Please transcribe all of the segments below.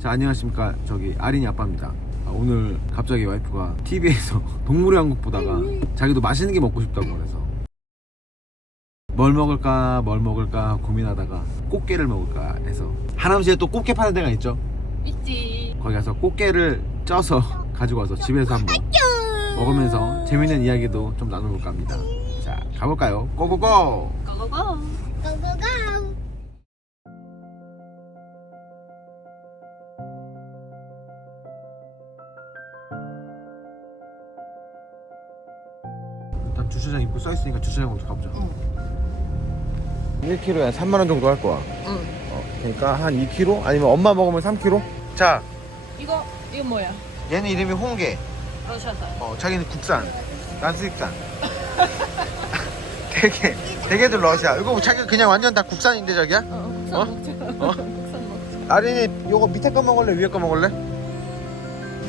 자, 안녕하십니까. 저기 아린이 아빠입니다. 오늘 갑자기 와이프가 TV에서 동물의 왕국 보다가 자기도 맛있는 게 먹고 싶다고 그래서 뭘 먹을까 고민하다가 꽃게를 먹을까 해서 하남시에 또 꽃게 파는 데가 있죠? 있지. 거기 가서 꽃게를 쪄서 가지고 와서 집에서 한번 먹으면서 재밌는 이야기도 좀 나눠볼까 합니다. 자, 가볼까요? 고고고! 고고고. 고고고. 일단 주차장 입구 써있으니까 주차장으로 가보자. 1kg에 3만원 정도 할 거야. 응. 그러니까 한 2kg? 아니면 엄마 먹으면 3kg? 자, 이거 뭐야? 얘는 이름이 홍게. 러시아산. 자기는 국산, 난 수입산. 대게들 러시아. 이거 자기 그냥 완전 다 국산인데 자기야? 국산 어? 먹자. 어? 국산 먹자. 아린이 요거 밑에 거 먹을래? 위에 거 먹을래?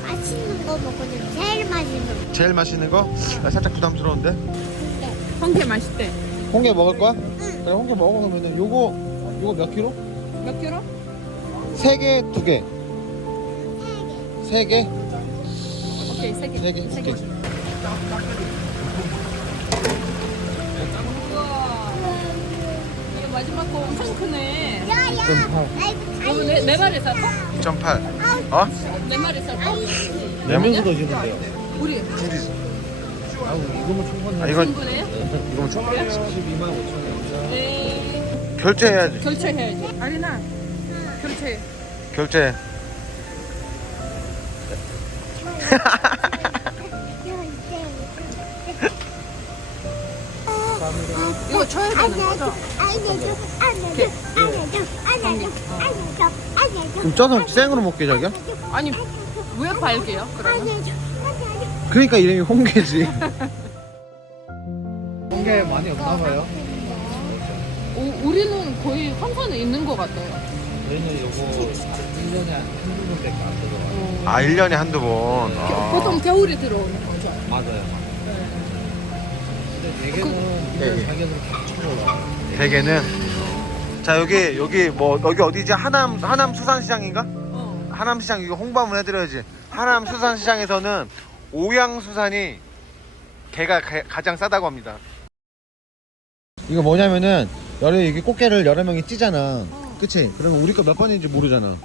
맛있는 거 먹으면 제일 맛있는 거. 제일 맛있는 거? 나 살짝 부담스러운데? 홍게 맛있대. 홍게 먹을 거야? 자, 홍게 먹으면은 요거 몇 킬로? 몇 킬로? 3개, 2개. 3개? 오케이, 3개. 3개, 2개. 우와. 이거 마지막 거 엄청 크네. 야야. 2.8. 그럼 네 마리 살까? 2.8. 어? 네 마리 살까? 네 명도 더 주는데요. 우리 둘이. 이거면 충분해. 아, 이건 충분해요? 이거면 충분해. 12만 5천 원. 네. 결제해야지. 결제해야지. 아리나. 결제. 결제. 이거 쳐야 되는 거죠? 그럼 쪄서 생으로 먹게 자기야? 아니, 왜 발게요? 그러면? 그러니까 이름이 홍게지. 홍게 많이 없나 봐요. 우리는 거의 황산에 있는 것 같아요. 저희는 요거 1년에 한두 번밖에 안 들어와요. 아, 1년에 한두 번. 아. 보통 겨울에 들어오는 거죠. 맞아요. 근데 대개는 네. 1년 가격으로 다 쳐올라요. 대게는 자, 여기 어디지? 하남 수산시장인가? 하남시장 이거 홍보 한번 해드려야지. 하남 수산시장에서는 오양수산이 게가 가장 싸다고 합니다. 이거 뭐냐면은 이게 꽃게를 여러 명이 찌잖아. 그치? 그러면 우리 거 몇 번인지 모르잖아.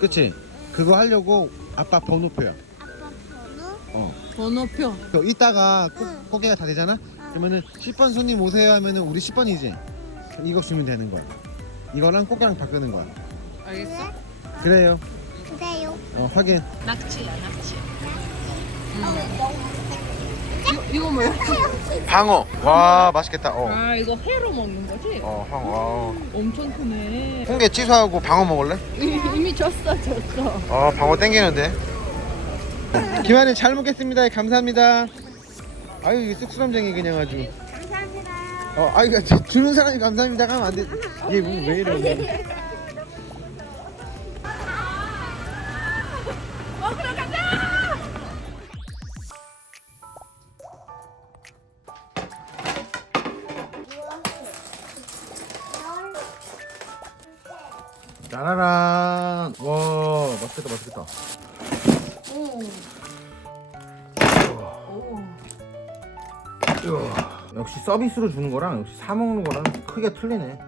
그치? 그거 하려고 아빠 번호표야. 번호표. 이따가 꽃게가 다 되잖아? 그러면은 10번 손님 오세요 하면은 우리 10번이지? 이거 주면 되는 거야. 이거랑 꽃게랑 바꾸는 거야. 알겠어? 그래요. 그래요. 확인. 낙지야, 낙지. 이거 뭐야? 방어. 와, 맛있겠다. 아, 이거 회로 먹는 거지? 방어. 엄청 크네. 홍게 취소하고 방어 먹을래? 이미 줬어. 방어 땡기는데. 김한이 잘 먹겠습니다. 감사합니다. 아유, 이게 쑥스럼쟁이 그냥 아주. 감사합니다. 이거 주는 사람이 감사합니다 하면 안 돼. 얘 왜 이래? 먹으러 가자! 짜라란. 와, 맛있겠다. 오. 역시 서비스로 주는 거랑 역시 사 먹는 거랑 크게 틀리네.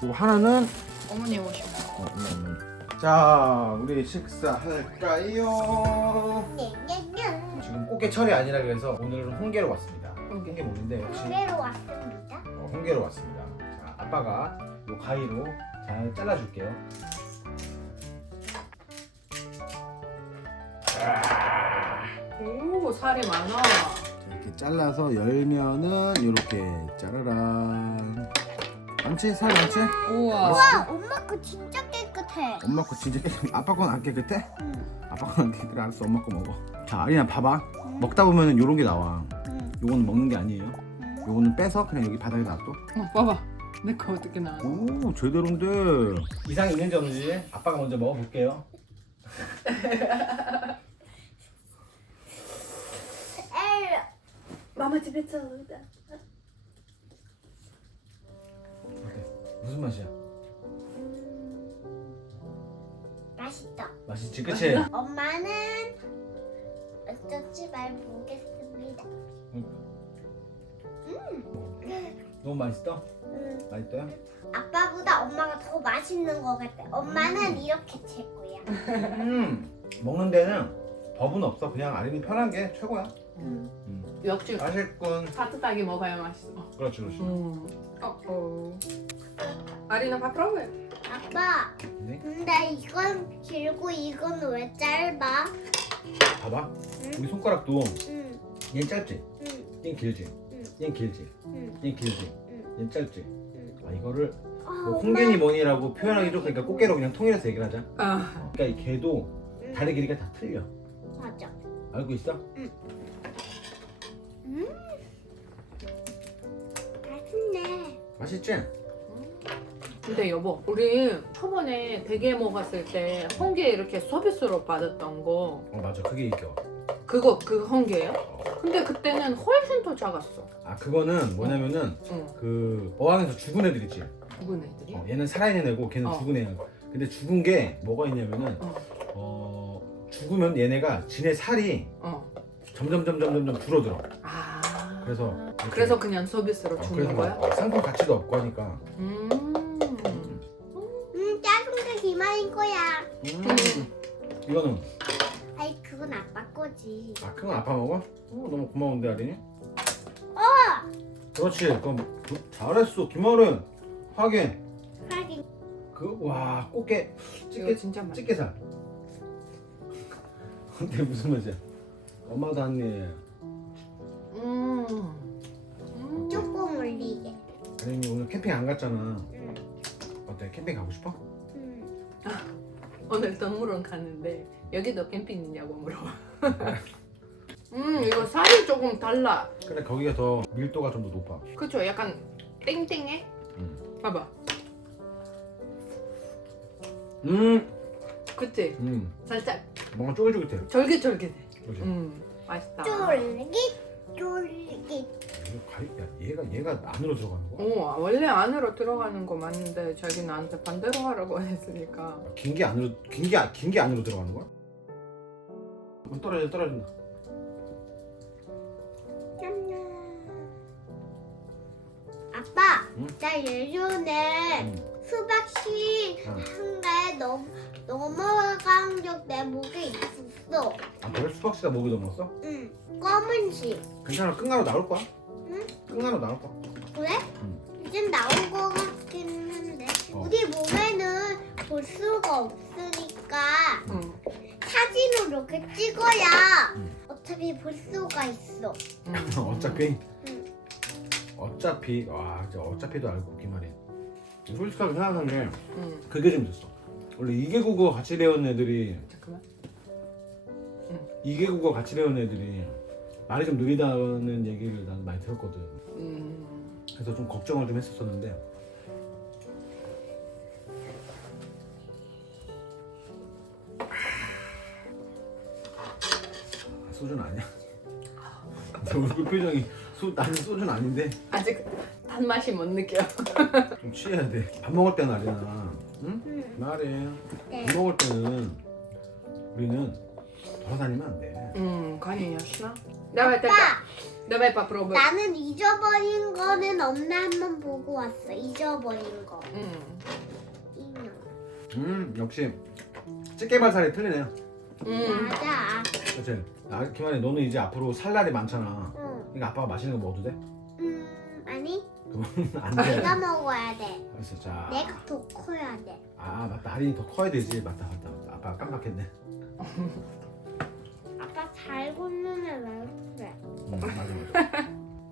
그리고 하나는 어머니 오시면. 자, 우리 식사할까요? 지금 꽃게철이 아니라 그래서 오늘은 홍게로 왔습니다. 홍게 먹는데 역시 그대로 왔습니다. 홍게로 왔습니다. 자, 아빠가 요 가위로 잘 잘라줄게요. 오, 살이 많아. 이렇게 잘라서 열면은 이렇게 짜라란. 많지? 살 많지? 우와. 와, 엄마 거 진짜 깨끗해. 엄마 거 진짜 아빠 건 안 깨끗해? 아빠 건 안 깨끗해. 알았어, 엄마 거 먹어. 자, 아리나 봐봐. 먹다 보면은 요런 게 나와. 요거는 먹는 게 아니에요. 요거는 빼서 그냥 여기 바닥에 놔둬. 봐봐. 내 거 어떻게 나와? 오, 제대로인데. 이상 있는지 없는지 아빠가 먼저 먹어볼게요. 마마 집에 찾아오다. 무슨 맛이야? 맛있어. 맛있지, 그치? 엄마는 어쩐지 말 보겠습니다. 너무 맛있어? 맛있어요? 아빠보다 엄마가 더 맛있는 것 같아. 엄마는 이렇게 최고야. 먹는 데는 법은 없어. 그냥 아린이 편한 게 최고야. 역시 맛있군. 따뜻하게 먹어야 맛있어. 그렇지, 그렇지. 아리나 попробуй. 아빠, 네? 근데 이건 길고 이건 왜 짧아? 봐봐. 우리 손가락도 응, 얘는 짧지? 응, 얘는 길지? 응, 얘는 길지? 응, 얘는 길지? 응. 얘는 짧지? 응. 아, 이거를 아, 뭐 홍게니 뭐니라고 표현하기 좀 그러니까 꽃게로 그냥 통일해서 얘기를 하자. 아, 그러니까 이 개도 응. 다리 길이가 다 틀려. 맞아. 알고 있어? 맛있네. 맛있지? 근데 여보, 우리 초반에 대게 먹었을 때 홍게 이렇게 서비스로 받았던 거 맞아. 그게 이겨. 그거 그 홍게예요? 근데 그때는 훨씬 더 작았어. 아, 그거는 뭐냐면은 응. 그 어항에서 죽은 애들 있지? 죽은 애들이? 얘는 살아있는 애고 걔는 죽은 애야. 근데 죽은 게 뭐가 있냐면은 죽으면 얘네가 지네 살이 점점 줄어들어. 아. 그래서 이렇게 그래서 그냥 서비스로 주는 그래서 거야? 막 상품 가치도 없고 하니까. 짜증나 기만인 거야. 이거는 아이, 그건 아빠 거지. 그건 아빠 먹어? 너무 고마운데 아린이? 그렇지. 그럼 잘했어 김어른. 하긴 하긴. 와 꽃게 이거 진짜 맛있어. 찌개살. 근데 무슨 맛이야? 엄마도 한 입. 조금 올리게. 아린이 오늘 캠핑 안 갔잖아. 응. 어때? 캠핑 가고 싶어? 응. 오늘 동물원 갔는데 여기도 캠핑 있냐고 물어봐. 이거 살이 조금 달라. 그래 거기가 더 밀도가 좀 더 높아. 그쵸? 약간 땡땡해? 봐봐. 그치? 살짝 뭔가 쫄깃쫄깃해. 절깃절깃해. 그렇지. 맛있다. 쫄깃. 얘가 안으로 들어가는 거? 원래 안으로 들어가는 거 맞는데 자기 나한테 반대로 하라고 했으니까. 긴 게 안으로 들어가는 거야? 떨어진다. 아빠, 응? 나 예전에 수박씨 한개 넘어간 적 내 목에 있었어. 아 그래? 수박씨가 목이 넘었어? 응, 검은 씨. 괜찮아. 끝나로 나올 거야. 응? 끝나로 나올 거야. 그래? 응. 이젠 나온 거 같긴 한데 어. 우리 몸에는 볼 수가 없으니까 사진으로 이렇게 찍어야 어차피 볼 수가 있어. 어차피 와 진짜 어차피도 알고 기말이. 솔직하게 생각한 게 응. 그게 좀 있었어. 원래 2개국어 같이 배운 애들이 잠깐만. 2개국어 같이 배운 애들이 말이 좀 느리다는 얘기를 나는 많이 들었거든. 그래서 좀 걱정을 좀 했었었는데 소주는 아니야. 내 얼굴 표정이 나는 소주는 아닌데 아직 단맛이 못 느껴. 좀 취해야 돼. 밥 먹을 때는 아니잖아. 응? 응. 말해. 네. 밥 먹을 때는 우리는 돌아다니면 안 돼. конечно. Давай 아빠, попробуй. 나는 잊어버린 거는 없나 한번 보고 왔어. 잊어버린 거. 인형. 역시 찌개발살이 틀리네. 맞아. 그렇지. 김한이 너는 이제 앞으로 살 날이 많잖아. 응. 그러니까 아빠가 맛있는 거 먹어도 돼? 아니, 그건 안 돼. 내가 먹어야 돼. 알았어. 자. 내가 더 커야 돼. 맞다. 할인이 더 커야 되지. 맞다. 아빠가 깜빡했네. 아빠 잘 굽는 애 왜 그래? 맞아.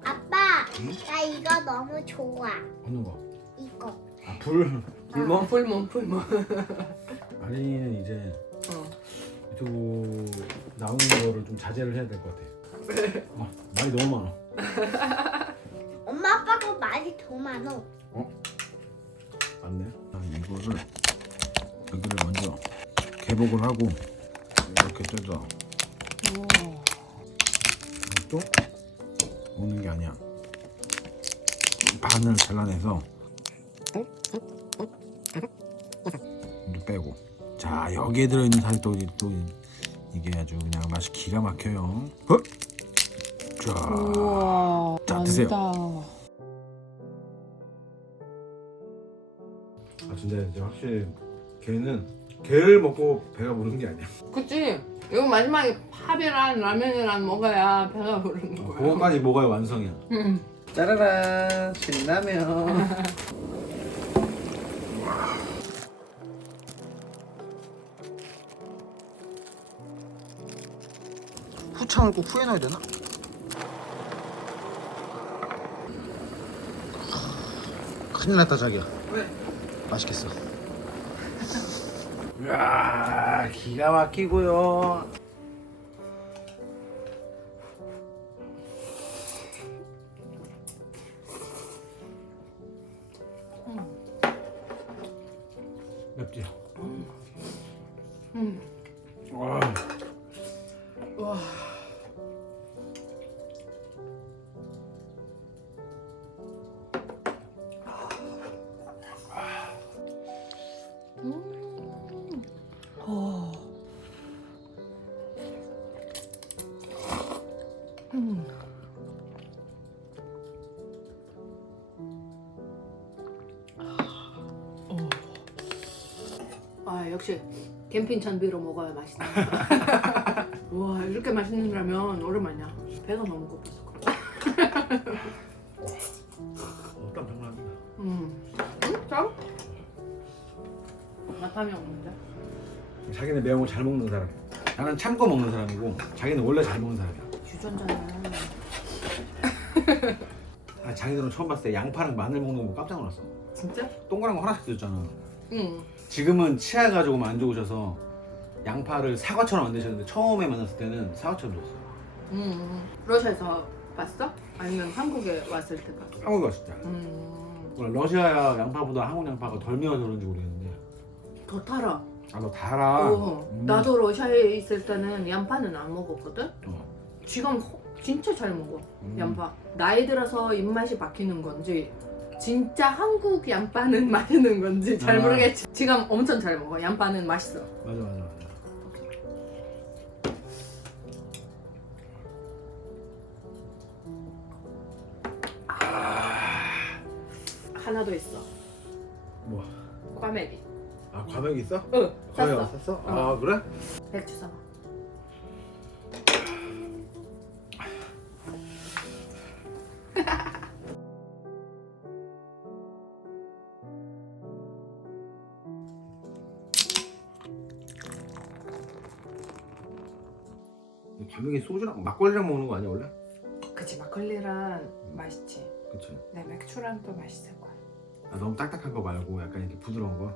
아빠, 응? 나 이거 너무 좋아. 어느 거? 이거. 불멍? 불멍. 할인이는 이제 유튜브 나오는 거를 좀 자제를 해야 될 것 같아. 말이 너무 많아. 엄마 아빠가 말이 더 많어. 맞네. 이거를 여기를 먼저 개복을 하고 이렇게 뜯어. 또 먹는 게 아니야. 반을 잘라내서 이렇게 빼고. 자, 자 여기에 들어있는 살이 또 이게 아주 그냥 맛이 기가 막혀요. 자, 우와. 자, 드세요. 많다. 아 진짜 이제 확실히 게를 먹고 배가 부르는 게 아니야. 그치? 이거 마지막에 팝이랑 라면이랑 먹어야 배가 부르는 거야. 그거까지 먹어야 완성이야. 응. 짜라란 신라면. 후창을 꼭 후에 넣어야 되나? 큰일 났다 자기야. 왜? 맛있겠어. 이야 기가 막히고요. 맵지? 와. 와. 어. 아 역시 캠핑 찬비로 먹어야 맛있다. 와 이렇게 맛있는 라면 오랜만이야. 배가 너무 고팠어. 어떤 장난이야? 짱? 나탐이 없는데? 자기는 매운 거 잘 먹는 사람. 나는 참고 먹는 사람이고 자기는 원래 잘 먹는 사람이야. 유전자는 아, 자기들은 처음 봤을 때 양파랑 마늘 먹는 거 깜짝 놀랐어. 진짜? 동그란 거 하나씩 드셨잖아. 응. 지금은 치아 가지고 안 좋으셔서 양파를 사과처럼 만드셨는데 처음에 만났을 때는 사과처럼 줬어요. 러시아에서 봤어? 아니면 한국에 왔을 때 봤어? 한국에 왔을 때. 몰라, 러시아 양파보다 한국 양파가 덜 매워서 그런지 모르겠는데. 더 달아. 아, 너 달아. 나도 러시아에 있을 때는 양파는 안 먹었거든? 어. 지금 진짜 잘 먹어. 양파. 나이 들어서 입맛이 바뀌는 건지 진짜 한국 양파는 맛있는 건지 잘 아. 모르겠지. 지금 엄청 잘 먹어. 양파는 맛있어. 맞아, 맞아, 맞아. 하나 더 있어. 뭐? 꽈배기. 아, 과메기 있어? 응. 과메기 샀어. 샀어? 아, 그래? 백주 사봐. 과메기 소주랑 막걸리랑 먹는 거 아니야, 원래? 그치 막걸리랑 맛있지. 그치. 내 맥주랑 또 맛있을 거야. 아, 너무 딱딱한 거 말고 약간 이렇게 부드러운 거.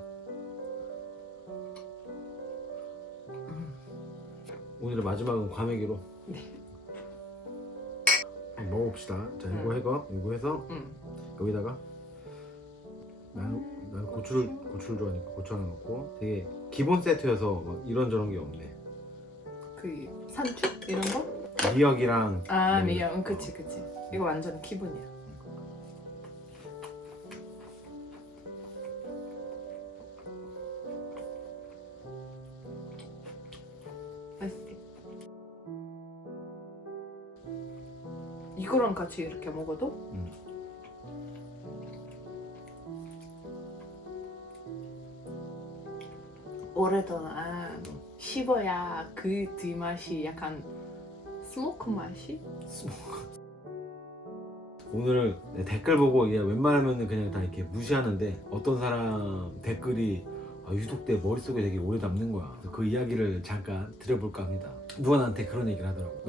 오늘의 마지막은 과메기로. 네. 먹어봅시다. 자, 이거 해가 이거 해서 응. 여기다가 나는 고추를 좋아하니까 고추 하나 넣고 되게 기본 세트여서 막 이런저런 게 없네. 그 산초 이런 거? 미역이랑 아 네. 미역. 그치. 이거 완전 기본이야. 맛있지? 이거랑 같이 이렇게 먹어도? 오랫동안 씹어야 그 뒷맛이 약간 스모크 맛이? 오늘 댓글 보고 이게 웬만하면 그냥 다 이렇게 무시하는데 어떤 사람 댓글이 유독 내 머릿속에 되게 오래 남는 거야. 그래서 그 이야기를 잠깐 드려볼까 합니다. 누가 나한테 그런 얘기를 하더라고.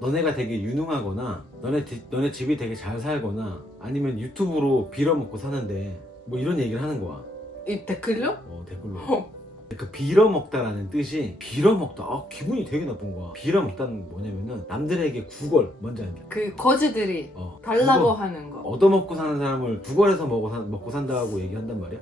너네가 되게 유능하거나 너네 집이 되게 잘 살거나 아니면 유튜브로 빌어먹고 사는데 뭐 이런 얘기를 하는 거야. 이 댓글로? 댓글로. 그 빌어먹다라는 뜻이 빌어먹다. 기분이 되게 나쁜 거야. 빌어먹다는 뭐냐면은 남들에게 구걸 뭔지 알지? 그 거지들이 달라고 구걸. 하는 거. 얻어먹고 사는 사람을 구걸해서 먹고 산다고 얘기한단 말이야.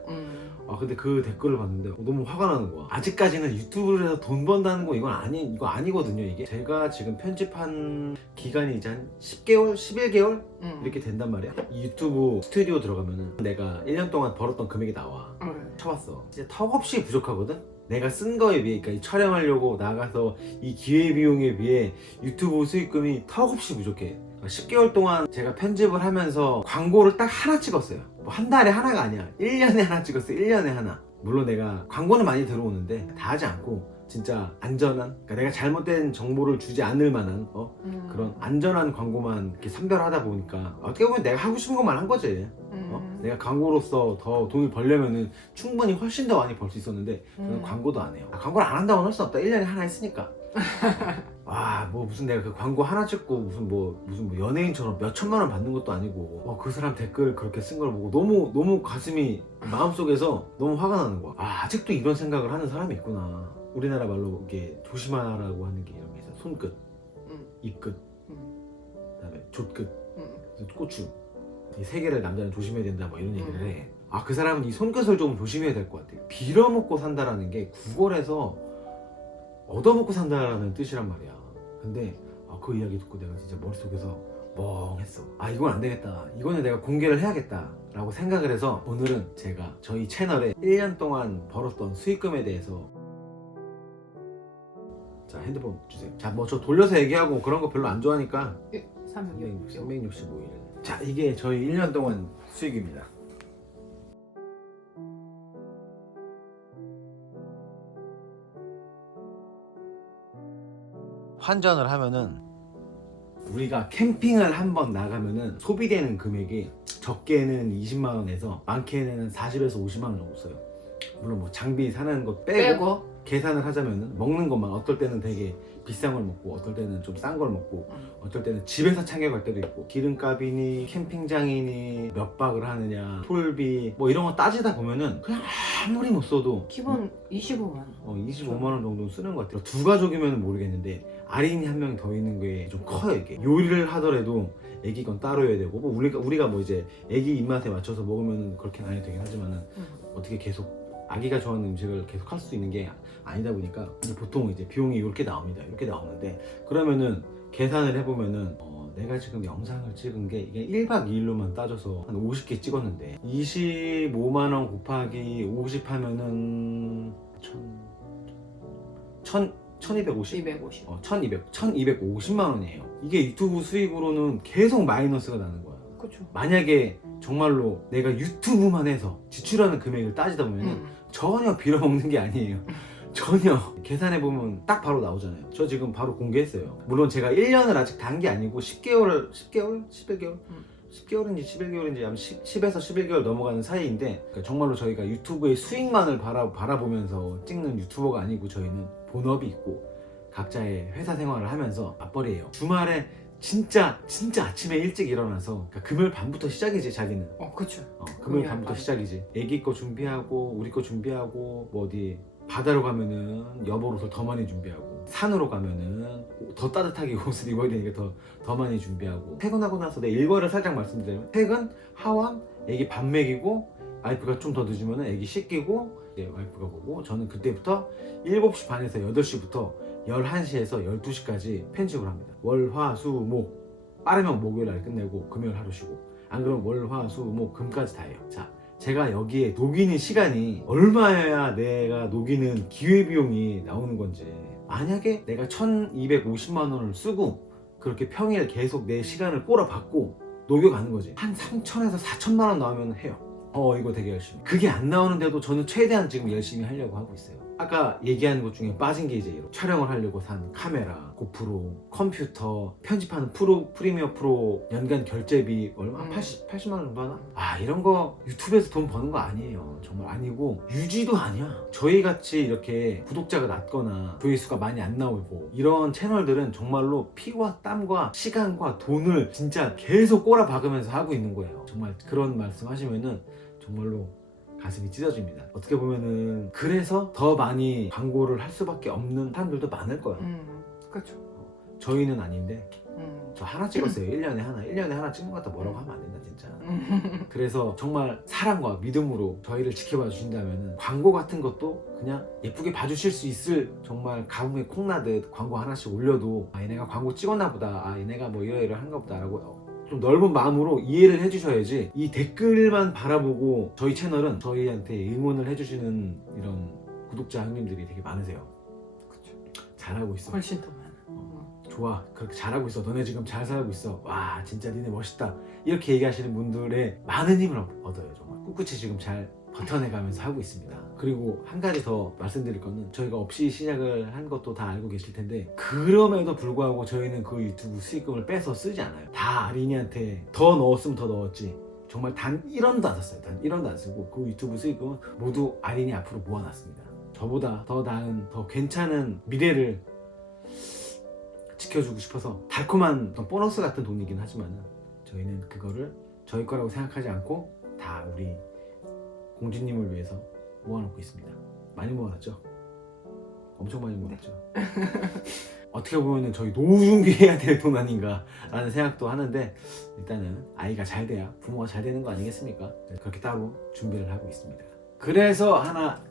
근데 그 댓글을 봤는데 너무 화가 나는 거야. 아직까지는 유튜브를 해서 돈 번다는 거 이거 아니거든요. 이게 제가 지금 편집한 기간이 이제 한 10개월, 11개월 이렇게 된단 말이야. 이 유튜브 스튜디오 들어가면은 내가 1년 동안 벌었던 금액이 나와. 쳐봤어. 진짜 턱없이 부족하거든? 내가 쓴 거에 비해, 그러니까 이 촬영하려고 나가서 이 기회비용에 비해 유튜브 수익금이 턱없이 부족해. 10개월 동안 제가 편집을 하면서 광고를 딱 하나 찍었어요. 뭐 한 달에 하나가 아니야. 1년에 하나 찍었어요. 1년에 하나. 물론 내가 광고는 많이 들어오는데 다 하지 않고 진짜 안전한, 그러니까 내가 잘못된 정보를 주지 않을 만한 그런 안전한 광고만 이렇게 선별하다 보니까 어떻게 보면 내가 하고 싶은 것만 한 거지. 내가 광고로서 더 돈을 벌려면은 충분히 훨씬 더 많이 벌 수 있었는데 저는 광고도 안 해요. 광고를 안 한다고는 할 수 없다. 1년에 하나 했으니까. 와, 뭐 무슨 내가 그 광고 하나 찍고 무슨 뭐 연예인처럼 몇 천만 원 받는 것도 아니고 그 사람 댓글 그렇게 쓴 걸 보고 너무 가슴이 마음속에서 너무 화가 나는 거야. 아직도 이런 생각을 하는 사람이 있구나. 우리나라 말로 이게 조심하라고 하는 게 이런 게 있어. 손끝, 입끝, 그다음에 족끝, 고추. 이 세 개를 남자는 조심해야 된다 뭐 이런 얘기를 해. 그 사람은 이 손끝을 좀 조심해야 될 것 같아. 빌어먹고 산다라는 게 구걸에서 얻어먹고 산다라는 뜻이란 말이야. 근데 그 이야기 듣고 내가 진짜 머릿속에서 멍했어. 이건 안 되겠다. 이거는 내가 공개를 해야겠다 라고 생각을 해서 오늘은 제가 저희 채널에 1년 동안 벌었던 수익금에 대해서, 자, 핸드폰 주세요. 자, 뭐 저 돌려서 얘기하고 그런 거 별로 안 좋아하니까 365일. 자, 이게 저희 1년 동안 수익입니다. 환전을 하면은 우리가 캠핑을 한번 나가면은 소비되는 금액이 적게는 20만 원에서 많게는 40에서 50만 원 정도 써요. 물론 뭐 장비 사는 것 빼고 계산을 하자면은 먹는 것만 어떨 때는 되게 비싼 걸 먹고 어떨 때는 좀 싼 걸 먹고 어떨 때는 집에서 챙겨갈 때도 있고 기름값이니 캠핑장이니 몇 박을 하느냐 톨비 뭐 이런 거 따지다 보면은 그냥 아무리 못 써도 기본 25만 원. 25만 원 정도 쓰는 것 같아요. 두 가족이면 모르겠는데 아린이 한 명 더 있는 게 좀 커요. 이게 요리를 하더라도 애기 건 따로 해야 되고 뭐 우리가 뭐 이제 애기 입맛에 맞춰서 먹으면 그렇게 안 해도 되긴 하지만은 어떻게 계속 아기가 좋아하는 음식을 계속 할 수 있는 게 아니다 보니까 보통 이제 비용이 이렇게 나옵니다. 이렇게 나오는데 그러면은 계산을 해보면은 내가 지금 영상을 찍은 게 이게 1박 2일로만 따져서 한 50개 찍었는데 25만 원 곱하기 50 하면은 1250? 1250만 원이에요. 이게 유튜브 수익으로는 계속 마이너스가 나는 거야. 그렇죠. 만약에 정말로 내가 유튜브만 해서 지출하는 금액을 따지다 보면 전혀 빌어먹는 게 아니에요. 전혀. 계산해보면 딱 바로 나오잖아요. 저 지금 바로 공개했어요. 물론 제가 1년을 아직 다 한 게 아니고 10개월? 11개월? 10개월인지 11개월인지 아마 10에서 11개월 넘어가는 사이인데 그러니까 정말로 저희가 유튜브의 수익만을 바라보면서 찍는 유튜버가 아니고 저희는 본업이 있고 각자의 회사 생활을 하면서 맞벌이에요. 주말에 진짜 아침에 일찍 일어나서 그러니까 금요일 밤부터 시작이지 자기는. 그렇죠. 금요일 밤부터 시작이지. 애기 거 준비하고 우리 거 준비하고 뭐 어디 바다로 가면은 여보 옷을 더 많이 준비하고 산으로 가면은 더 따뜻하게 옷을 입어야 되니까 더 많이 준비하고 퇴근하고 나서 내 일과를 살짝 말씀드리면 퇴근, 하원, 애기 밥 먹이고 와이프가 좀 더 늦으면은 애기 씻기고 이제 와이프가 보고 저는 그때부터 7시 반에서 8시부터 11시에서 12시까지 편집을 합니다. 월, 화, 수, 목 빠르면 목요일 날 끝내고 금요일 하루 쉬고 안 그러면 월, 화, 수, 목, 금까지 다 해요. 자, 제가 여기에 녹이는 시간이 얼마여야 내가 녹이는 기회비용이 나오는 건지 만약에 내가 1250만 원을 쓰고 그렇게 평일 계속 내 시간을 꼬라박고 녹여가는 거지 한 3천에서 4천만 원 나오면 해요. 이거 되게 열심히. 그게 안 나오는데도 저는 최대한 지금 열심히 하려고 하고 있어요. 아까 얘기하는 것 중에 빠진 게 이제 촬영을 하려고 산 카메라, 고프로, 컴퓨터, 편집하는 프리미어 프로 연간 결제비 얼마? 80만 원 정도 하나? 이런 거 유튜브에서 돈 버는 거 아니에요. 정말 아니고 유지도 아니야. 저희 같이 이렇게 구독자가 낮거나 조회수가 많이 안 나오고 이런 채널들은 정말로 피와 땀과 시간과 돈을 진짜 계속 꼬라박으면서 하고 있는 거예요. 정말 그런 말씀 하시면은 정말로 가슴이 찢어집니다. 어떻게 보면은 그래서 더 많이 광고를 할 수밖에 없는 사람들도 많을 거야. 그렇죠. 저희는 아닌데 저 하나 찍었어요. 1년에 하나 찍는 것 같다 뭐라고 하면 안 된다 진짜. 그래서 정말 사랑과 믿음으로 저희를 지켜봐 주신다면 광고 같은 것도 그냥 예쁘게 봐주실 수 있을 정말 가뭄에 콩나듯 광고 하나씩 올려도 얘네가 광고 찍었나 보다, 얘네가 뭐 이러이러 한가 보다 라고 좀 넓은 마음으로 이해를 해주셔야지 이 댓글만 바라보고 저희 채널은 저희한테 응원을 해주시는 이런 구독자 형님들이 되게 많으세요. 그쵸. 잘하고 있어. 훨씬 더 많아. 좋아, 그렇게 잘하고 있어. 너네 지금 잘 살고 있어. 와, 진짜 니네 멋있다. 이렇게 얘기하시는 분들의 많은 힘을 얻어요. 정말 꿋꿋이 지금 잘 버텨내가면서 하고 있습니다. 그리고 한 가지 더 말씀드릴 거는 저희가 없이 시작을 한 것도 다 알고 계실 텐데 그럼에도 불구하고 저희는 그 유튜브 수익금을 빼서 쓰지 않아요. 다 아린이한테 더 넣었으면 더 넣었지. 정말 단 1원도 안 썼어요. 단 1원도 안 쓰고 그 유튜브 수익금은 모두 아린이 앞으로 모아놨습니다. 저보다 더 나은, 더 괜찮은 미래를 지켜주고 싶어서 달콤한 어떤 보너스 같은 돈이긴 하지만 저희는 그거를 저희 거라고 생각하지 않고 다 우리 공주님을 위해서 모아놓고 있습니다. 많이 모아놨죠? 엄청 많이 모았죠. 어떻게 보면 저희 노후 준비해야 될 돈 아닌가 라는 생각도 하는데 일단은 아이가 잘 돼야 부모가 잘 되는 거 아니겠습니까? 그렇게 따로 준비를 하고 있습니다. 그래서 하나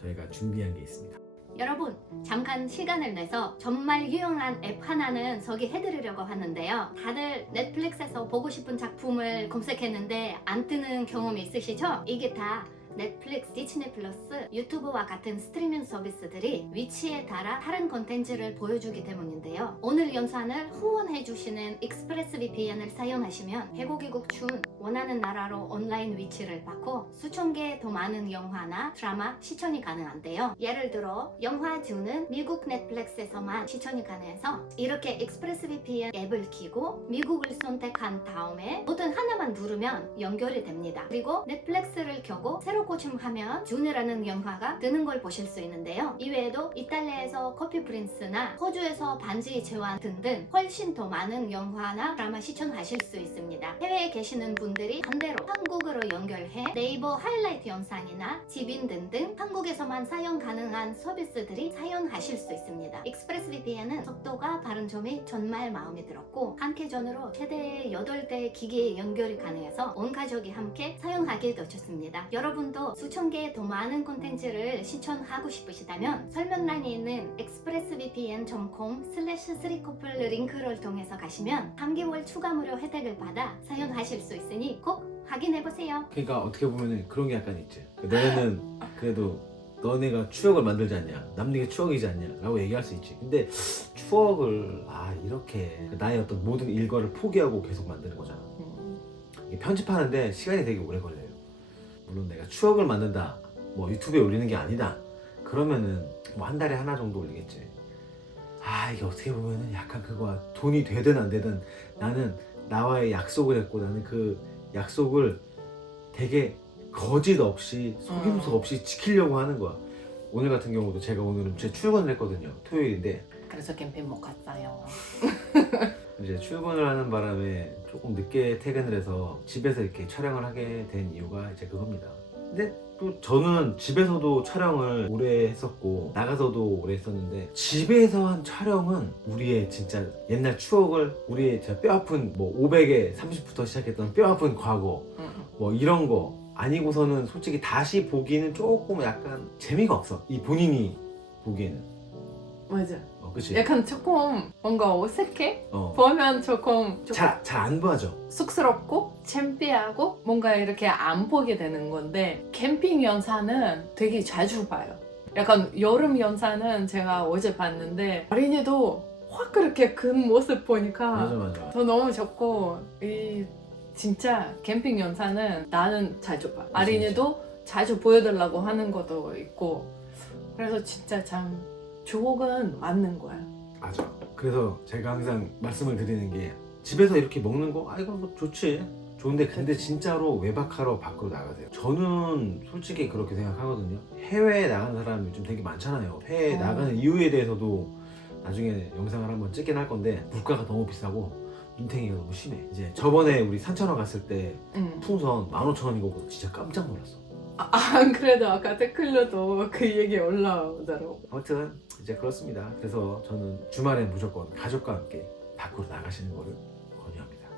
저희가 준비한 게 있습니다. 여러분, 잠깐 시간을 내서 정말 유용한 앱 하나는 소개해드리려고 하는데요. 다들 넷플릭스에서 보고 싶은 작품을 검색했는데 안 뜨는 경험이 있으시죠? 이게 다 넷플릭스, 디즈니 플러스, 유튜브와 같은 스트리밍 서비스들이 위치에 따라 다른 콘텐츠를 보여주기 때문인데요. 오늘 영상을 후원해주시는 익스프레스VPN을 사용하시면 개국이국 중 원하는 나라로 온라인 위치를 받고 수천 개 더 많은 영화나 드라마 시청이 가능한데요. 예를 들어 영화 주는 미국 넷플릭스에서만 시청이 가능해서 이렇게 익스프레스VPN 앱을 켜고 미국을 선택한 다음에 버튼 하나만 누르면 연결이 됩니다. 그리고 넷플릭스를 켜고 새로 고침하면 듀네라는 영화가 뜨는 걸 보실 수 있는데요. 이외에도 이탈리아에서 커피 프린스나 호주에서 반지의 제왕 등등 훨씬 더 많은 영화나 드라마 시청하실 수 있습니다. 해외에 계시는 분들이 반대로 한국으로 연결해 네이버 하이라이트 영상이나 지빈 등등 한국에서만 사용 가능한 서비스들이 사용하실 수 있습니다. 익스프레스VPN은 속도가 빠른 점이 정말 마음에 들었고 한 계정으로 최대 8대 기기에 연결이 가능해서 온 가족이 함께 사용하게 되셨습니다. 여러분도 수천 개 더 많은 콘텐츠를 시청하고 싶으시다면 설명란에 있는 expressvpn.com/3couple 링크를 통해서 가시면 3개월 추가 무료 혜택을 받아 사용하실 수 있으니 꼭 확인해보세요. 그러니까 어떻게 보면 그런 게 약간 있지. 너네는 그래도 너네가 추억을 만들지 않냐, 남네가 추억이지 않냐 라고 얘기할 수 있지. 근데 추억을 이렇게 나의 어떤 모든 일과를 포기하고 계속 만드는 거잖아. 이게 편집하는데 시간이 되게 오래 걸려요. 물론 내가 추억을 만든다, 뭐 유튜브에 올리는 게 아니다 그러면은 뭐 한 달에 하나 정도 올리겠지. 이게 어떻게 보면은 약간 그거와 돈이 되든 안 되든 나는 나와의 약속을 했고 나는 그 약속을 되게 거짓 없이 속임수 없이 지키려고 하는 거야. 오늘 같은 경우도 제가 오늘은 제 출근을 했거든요. 토요일인데 그래서 캠핑 못 갔어요. 이제 출근을 하는 바람에 조금 늦게 퇴근을 해서 집에서 이렇게 촬영을 하게 된 이유가 이제 그겁니다. 근데 또 저는 집에서도 촬영을 오래 했었고 나가서도 오래 했었는데 집에서 한 촬영은 우리의 진짜 옛날 추억을 우리의 진짜 뼈아픈 뭐 500에 30부터 시작했던 뼈아픈 과거 뭐 이런 거 아니고서는 솔직히 다시 보기는 조금 약간 재미가 없어. 이 본인이 보기에는. 맞아. 그치? 약간 조금 뭔가 어색해? 어. 보면 조금 잘 안 봐져. 쑥스럽고 창피하고 뭔가 이렇게 안 보게 되는 건데 캠핑 영상은 되게 자주 봐요. 약간 여름 영상은 제가 어제 봤는데 어린이도 확 그렇게 큰 모습 보니까 맞아. 더 너무 좋고 이 진짜 캠핑 영상은 나는 자주 봐. 아린이도 자주 보여달라고 하는 것도 있고 그래서 진짜 참 추억은 맞는 거야. 맞아. 그래서 제가 항상 말씀을 드리는 게 집에서 이렇게 먹는 거 이거 뭐 좋지. 좋은데 근데 진짜로 외박하러 밖으로 나가세요. 저는 솔직히 그렇게 생각하거든요. 해외에 나가는 사람 요즘 되게 많잖아요. 해외에 나가는 이유에 대해서도 나중에 영상을 한번 찍긴 할 건데 물가가 너무 비싸고 눈탱이가 너무 심해. 이제 저번에 우리 산천어 갔을 때 풍선 15,000원인 거 보고 진짜 깜짝 놀랐어. 안 그래도 아까 댓글로도 그 얘기 올라오더라고. 아무튼 이제 그렇습니다. 그래서 저는 주말에 무조건 가족과 함께 밖으로 나가시는 거를 권유합니다.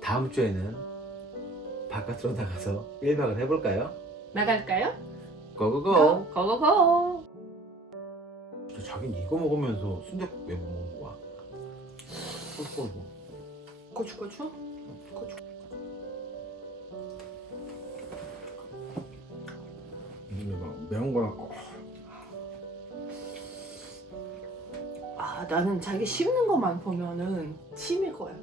다음 주에는 바깥으로 나가서 1박을 해볼까요? 나갈까요? 고고고! 고고고! 자긴 이거 먹으면서 순댓국 왜 못 먹는 거야? 고추? 이게 막 매운 거랑 나는 자기 씹는 것만 보면은 침이 고요.